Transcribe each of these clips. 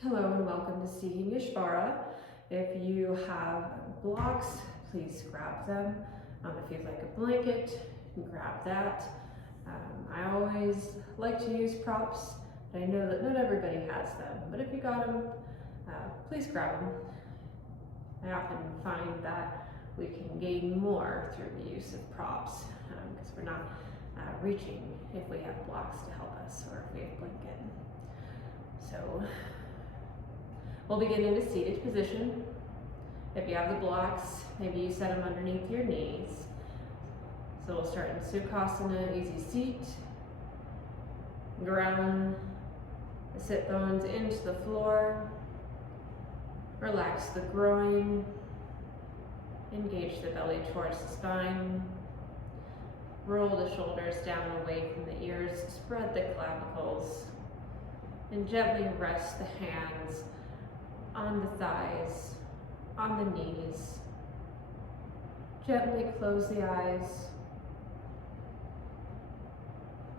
Hello and welcome to Seeking Ishvara. If you have blocks, please grab them. If you'd like a blanket, grab that. I always like to use props, but I know that not everybody has them. But if you got them, please grab them. I often find that we can gain more through the use of props because we're not reaching if we have blocks to help us or if we have blanket. So we'll begin in a seated position. If you have the blocks, maybe you set them underneath your knees. So we'll start in Sukhasana, easy seat. Ground the sit bones into the floor. Relax the groin. Engage the belly towards the spine. Roll the shoulders down away from the ears. Spread the clavicles. And gently rest the hands on the thighs, on the knees. Gently close the eyes.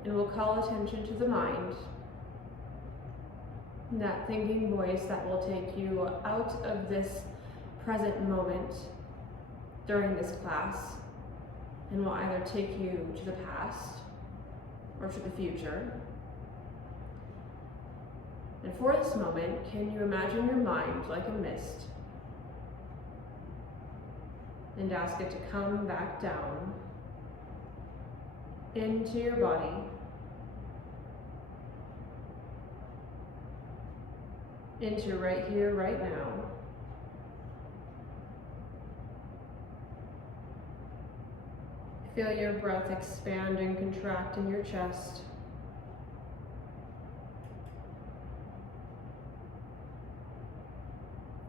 And we'll call attention to the mind. That thinking voice that will take you out of this present moment during this class and will either take you to the past or to the future. And for this moment, can you imagine your mind like a mist and ask it to come back down into your body, into right here, right now. Feel your breath expand and contract in your chest.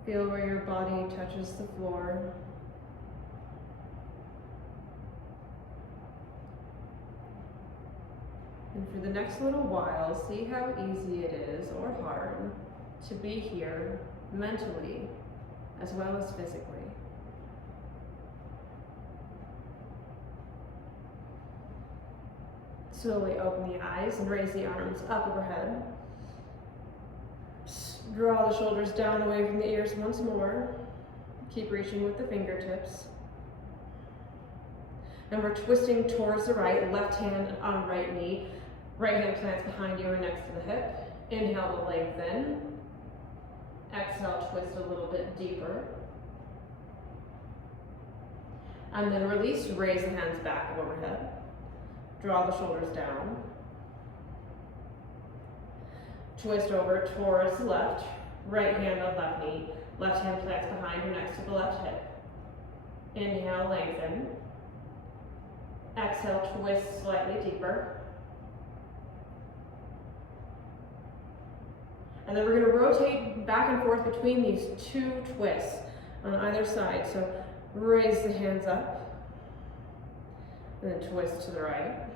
Feel where your body touches the floor. And for the next little while, see how easy it is or hard to be here mentally as well as physically. Slowly open the eyes and raise the arms up overhead. Draw the shoulders down away from the ears once more. Keep reaching with the fingertips. And we're twisting towards the right, left hand on right knee. Right hand plants behind you or next to the hip. Inhale to lengthen. Exhale, twist a little bit deeper. And then release, raise the hands back and overhead. Draw the shoulders down. Twist over towards the left, right hand on left knee, left hand plants behind or next to the left hip. Inhale, lengthen. Exhale, twist slightly deeper. And then we're going to rotate back and forth between these two twists on either side. So raise the hands up, and then twist to the right.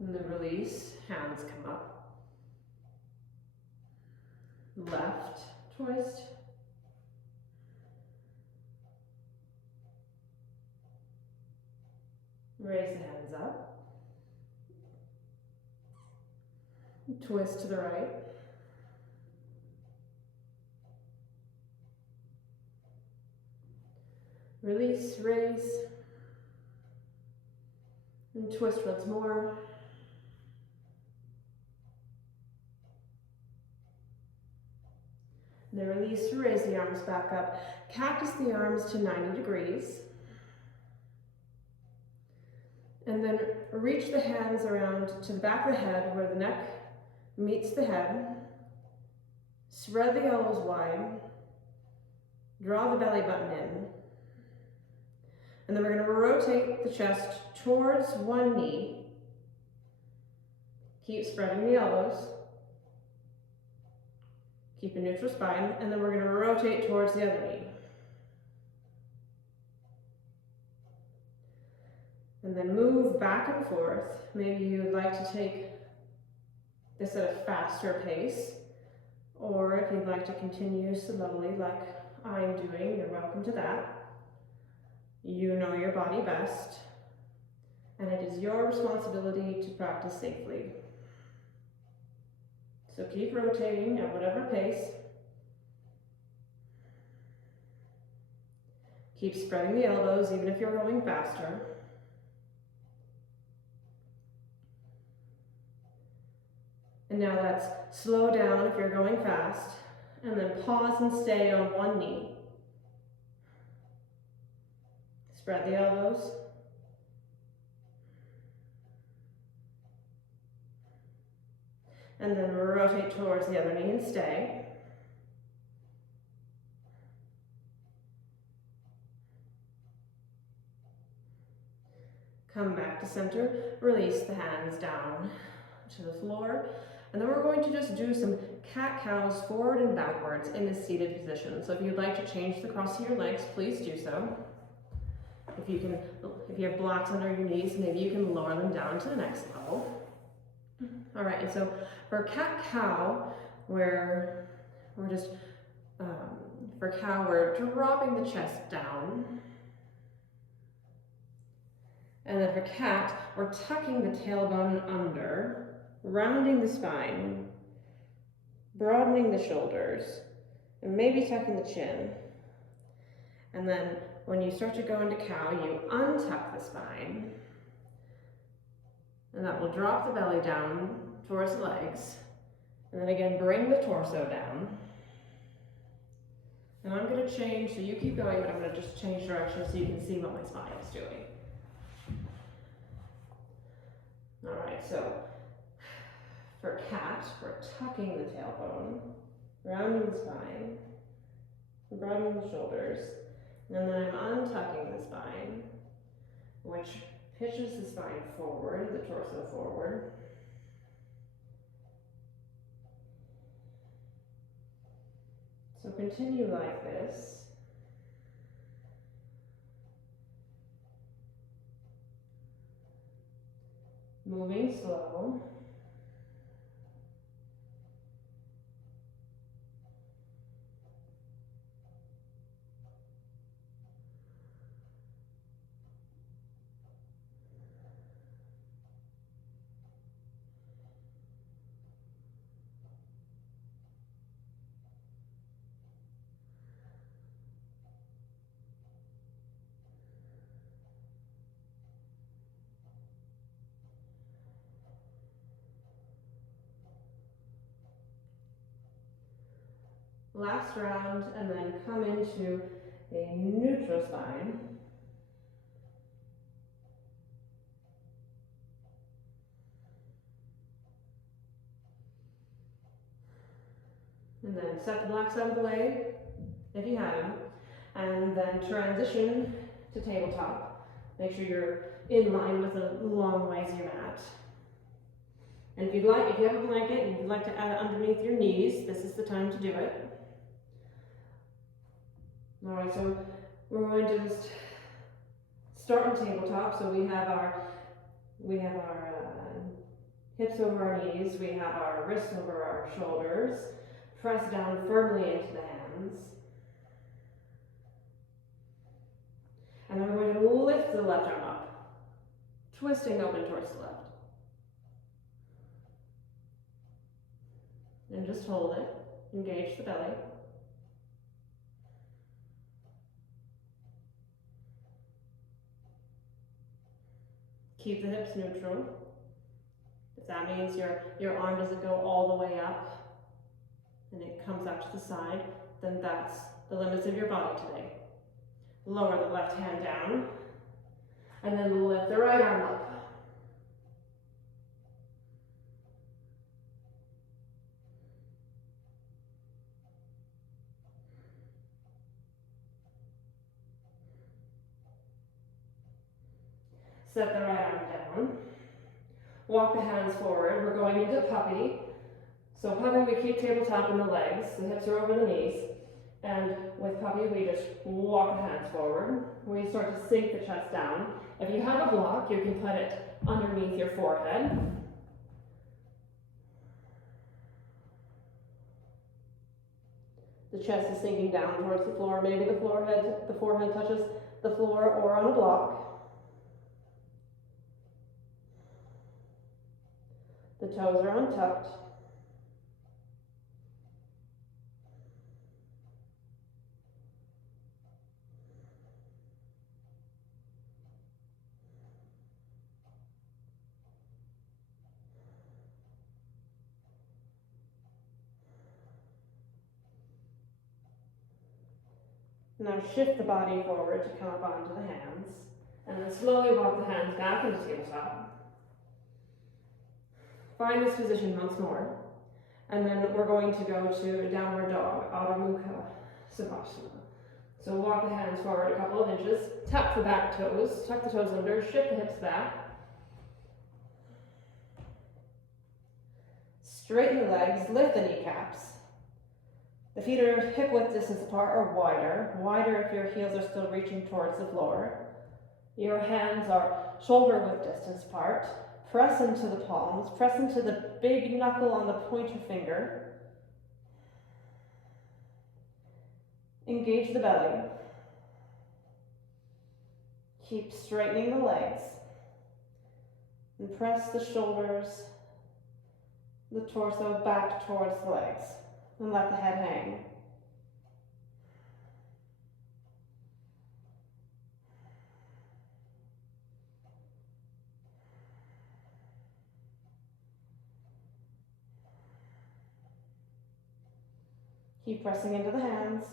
And then release, hands come up. Left twist. Raise the hands up. Twist to the right. Release, raise. And twist once more. And then release, raise the arms back up. Cactus the arms to 90 degrees. And then reach the hands around to the back of the head where the neck meets the head. Spread the elbows wide. Draw the belly button in. And then we're going to rotate the chest towards one knee. Keep spreading the elbows. Keep a neutral spine, and then we're going to rotate towards the other knee. And then move back and forth. Maybe you'd like to take this at a faster pace, or if you'd like to continue slowly like I'm doing, you're welcome to that. You know your body best. and it is your responsibility to practice safely. So keep rotating at whatever pace. Keep spreading the elbows even if you're going faster. And now let's slow down if you're going fast, and then pause and stay on one knee. Spread the elbows. And then rotate towards the other knee and stay. Come back to center, release the hands down to the floor, and then we're going to just do some cat-cows forward and backwards in this seated position. So if you'd like to change the cross of your legs, please do so. If you have blocks under your knees, maybe you can lower them down to the next level. All right, and so for cat-cow, where we're just, for cow, we're dropping the chest down. And then for cat, we're tucking the tailbone under, rounding the spine, broadening the shoulders, and maybe tucking the chin. And then when you start to go into cow, you untuck the spine. And that will drop the belly down towards the legs. And then again, bring the torso down. And I'm going to change, so you keep going, but I'm going to just change direction so you can see what my spine is doing. All right, so for cat, we're tucking the tailbone, rounding the spine, broadening the shoulders, and then I'm untucking the spine, which pitches the spine forward, the torso forward. So continue like this. Moving slow. Last round, and then come into a neutral spine. And then set the blocks out of the way, if you have them, and then transition to tabletop. Make sure you're in line with the long ways your mat. And if you'd like, if you have a blanket and you'd like to add it underneath your knees, this is the time to do it. All right, so we're going to just start on tabletop. So we have our hips over our knees, we have our wrists over our shoulders, press down firmly into the hands. And then we're going to lift the left arm up, twisting open towards the left. And just hold it, engage the belly. Keep the hips neutral. If that means your arm doesn't go all the way up and it comes out to the side, then that's the limits of your body today. Lower the left hand down, and then lift the right arm up. Set the right arm down. Walk the hands forward. We're going into puppy. So puppy, we keep tabletop in the legs. The hips are over the knees. And with puppy, we just walk the hands forward. We start to sink the chest down. If you have a block, you can put it underneath your forehead. The chest is sinking down towards the floor. Maybe the forehead touches the floor or on a block. The toes are untucked. Now shift the body forward to come up onto the hands, and then slowly walk the hands back into tabletop. Find this position once more, and then we're going to go to downward dog, Adho Mukha Savasana. So walk the hands forward a couple of inches, tuck the back toes, tuck the toes under, shift the hips back. Straighten the legs, lift the kneecaps. The feet are hip width distance apart or wider. Wider if your heels are still reaching towards the floor. Your hands are shoulder width distance apart. Press into the palms. Press into the big knuckle on the pointer finger. Engage the belly. Keep straightening the legs. And press the shoulders, the torso back towards the legs. And let the head hang. Keep pressing into the hands.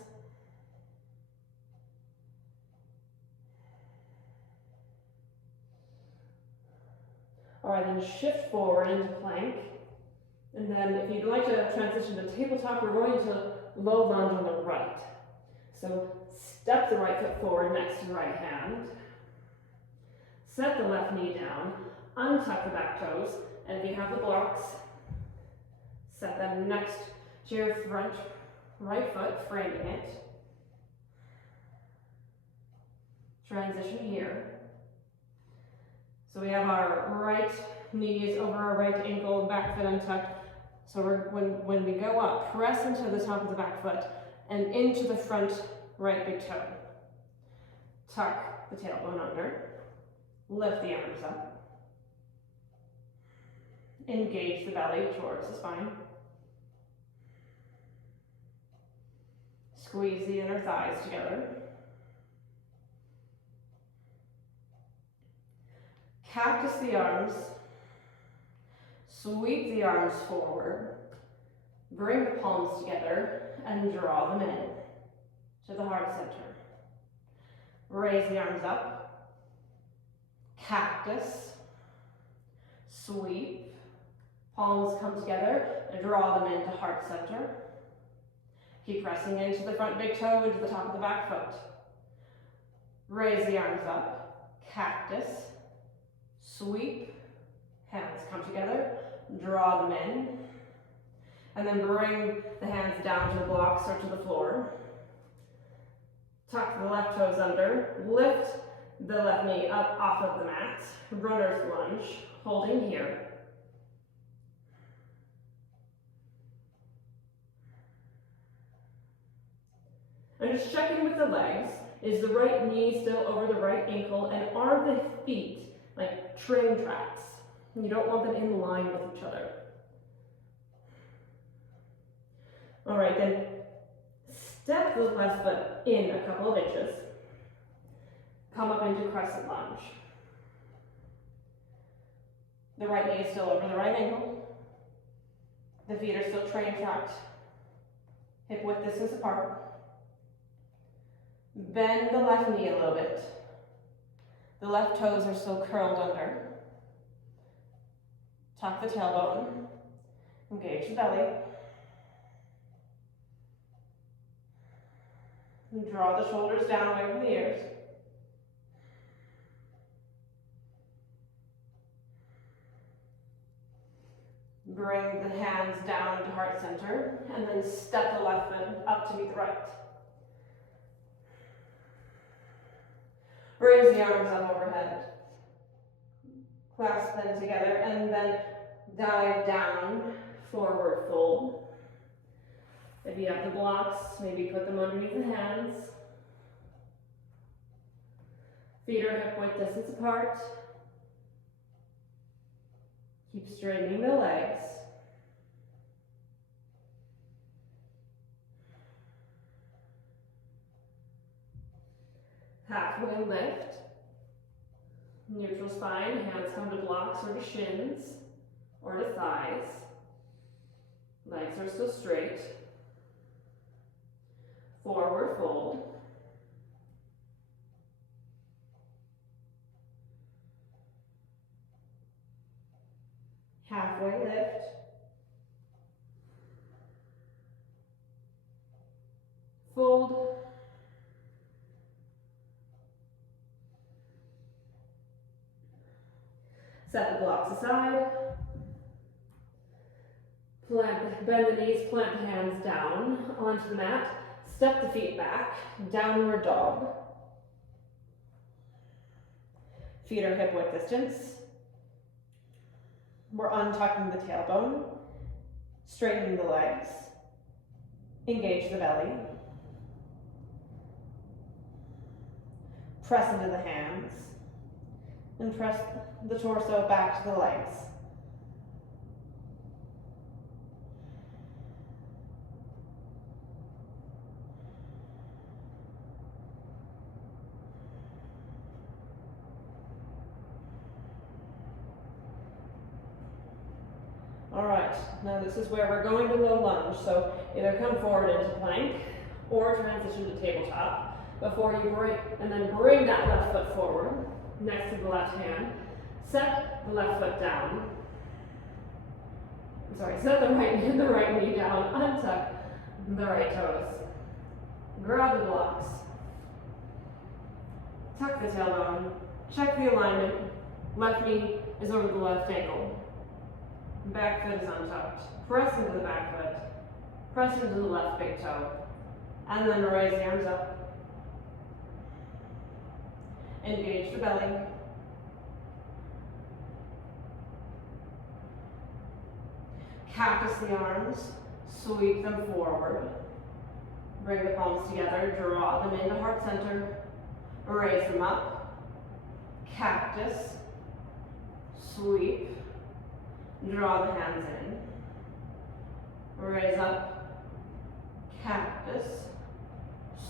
All right, then shift forward into plank. And then if you'd like to transition to tabletop, we're going to low lunge on the right. So step the right foot forward next to the right hand. Set the left knee down, untuck the back toes, and if you have the blocks, set them next to your front right foot, framing it. Transition here. So we have our right knees over our right ankle, back foot untucked. So when we go up, press into the top of the back foot and into the front right big toe. Tuck the tailbone under. Lift the arms up. Engage the belly towards the spine. Squeeze the inner thighs together. Cactus the arms. Sweep the arms forward. Bring the palms together and draw them in to the heart center. Raise the arms up. Cactus. Sweep. Palms come together and draw them into heart center. Keep pressing into the front big toe, into the top of the back foot. Raise the arms up. Cactus. Sweep. Hands come together. Draw them in. And then bring the hands down to the blocks or to the floor. Tuck the left toes under. Lift the left knee up off of the mat. Runner's lunge. Holding here. And just checking with the legs. Is the right knee still over the right ankle? And are the feet like train tracks? You don't want them in line with each other. All right, then step the left foot in a couple of inches. Come up into crescent lunge. The right knee is still over the right ankle. The feet are still train tracked. Hip width distance apart. Bend the left knee a little bit. The left toes are still curled under. Tuck the tailbone. Engage the belly. And draw the shoulders down away from the ears. Bring the hands down to heart center, and then step the left foot up to meet the right. Raise the arms up overhead. Clasp them together, and then dive down, forward fold. If you have the blocks, maybe put them underneath the hands. Feet are hip width distance apart. Keep straightening the legs. Halfway lift. Neutral spine, hands come to blocks or to shins or to thighs. Legs are still straight. Forward fold. Halfway lift. Fold. Set the blocks aside. Bend the knees, plant the hands down onto the mat. Step the feet back, downward dog. Feet are hip width distance. We're untucking the tailbone, straightening the legs, engage the belly. Press into the hands, and press the torso back to the legs. All right, now this is where we're going to low lunge. So either come forward into plank or transition to tabletop before you break, and then bring that left foot forward next to the left hand. Set the left foot down. Set the right knee down, untuck the right toes. Grab the blocks. Tuck the tailbone. Check the alignment. Left knee is over the left ankle. Back foot is untucked. Press into the back foot. Press into the left big toe. And then raise the arms up. Engage the belly. Cactus the arms. Sweep them forward. Bring the palms together. Draw them into heart center. Raise them up. Cactus. Sweep. Draw the hands in. Raise up. Cactus.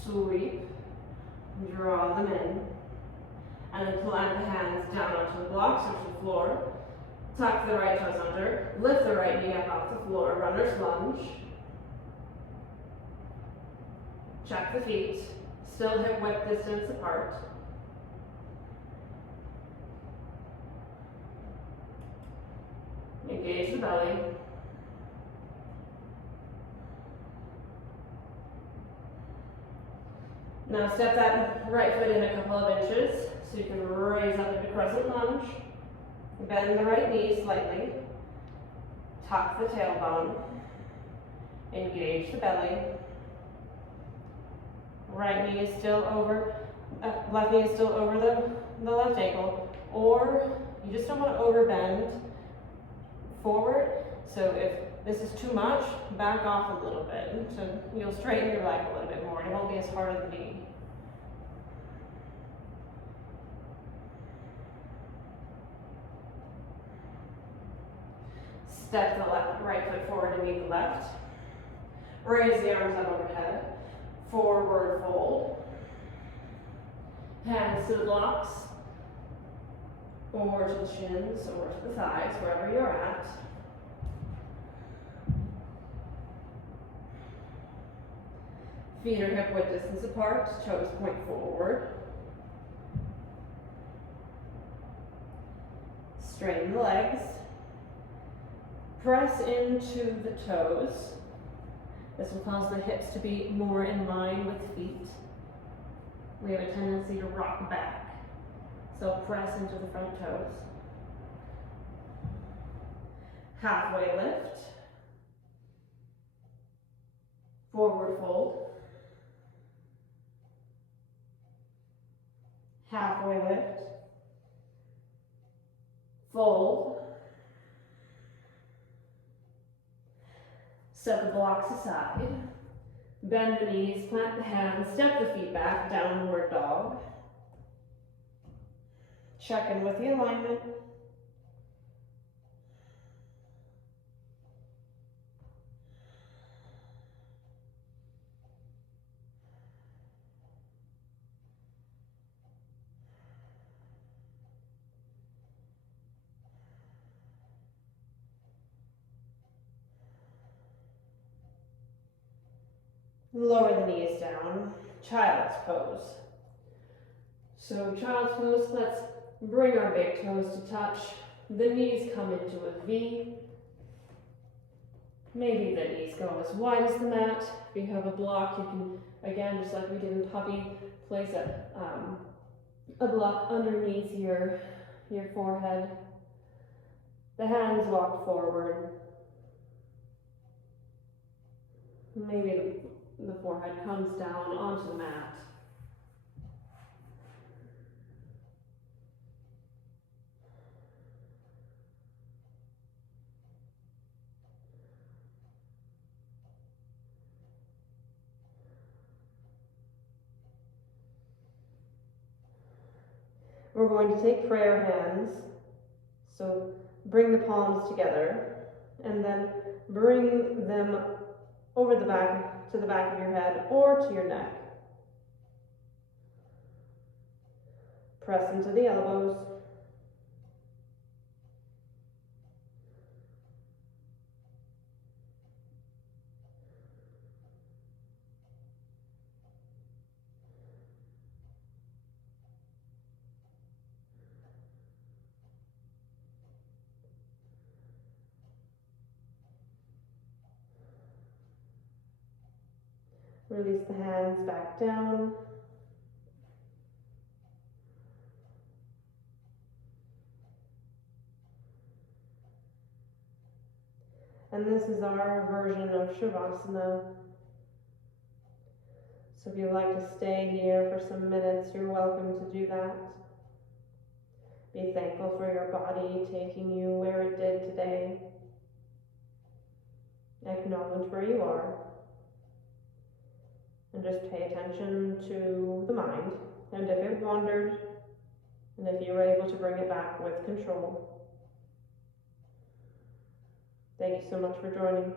Sweep. Draw them in. And then plant the hands down onto the blocks or to the floor. Tuck the right toes under. Lift the right knee up off the floor. Runner's lunge. Check the feet. Still hip width distance apart. Engage the belly. Now step that right foot in a couple of inches so you can raise up into crescent lunge. Bend the right knee slightly. Tuck the tailbone. Engage the belly. Right knee is still over, left knee is still over the left ankle, or you just don't want to overbend forward. So if this is too much, back off a little bit. So you'll straighten your leg a little bit more. It won't be as hard on the knee. Step the right foot forward to meet the left. Raise the arms up overhead. Forward fold. Hands to the blocks, or to the shins, or to the thighs, wherever you're at. Feet are hip width distance apart, toes point forward. Straighten the legs. Press into the toes. This will cause the hips to be more in line with feet. We have a tendency to rock back. So press into the front toes. Halfway lift. Forward fold. Halfway lift. Fold. Set the blocks aside. Bend the knees, plant the hands, step the feet back, downward dog. Check in with the alignment. Lower the knees down, child's pose. So child's pose, let's bring our big toes to touch. The knees come into a V. Maybe the knees go as wide as the mat. If you have a block, you can, again, just like we did in puppy, place a block underneath your forehead. The hands walk forward. Maybe the forehead comes down onto the mat. We're going to take prayer hands. So bring the palms together and then bring them over the back, to the back of your head or to your neck. Press into the elbows. Release the hands back down. And this is our version of Shavasana. So if you'd like to stay here for some minutes, you're welcome to do that. Be thankful for your body taking you where it did today. Acknowledge where you are. And just pay attention to the mind. And if it wandered, and if you were able to bring it back with control. Thank you so much for joining.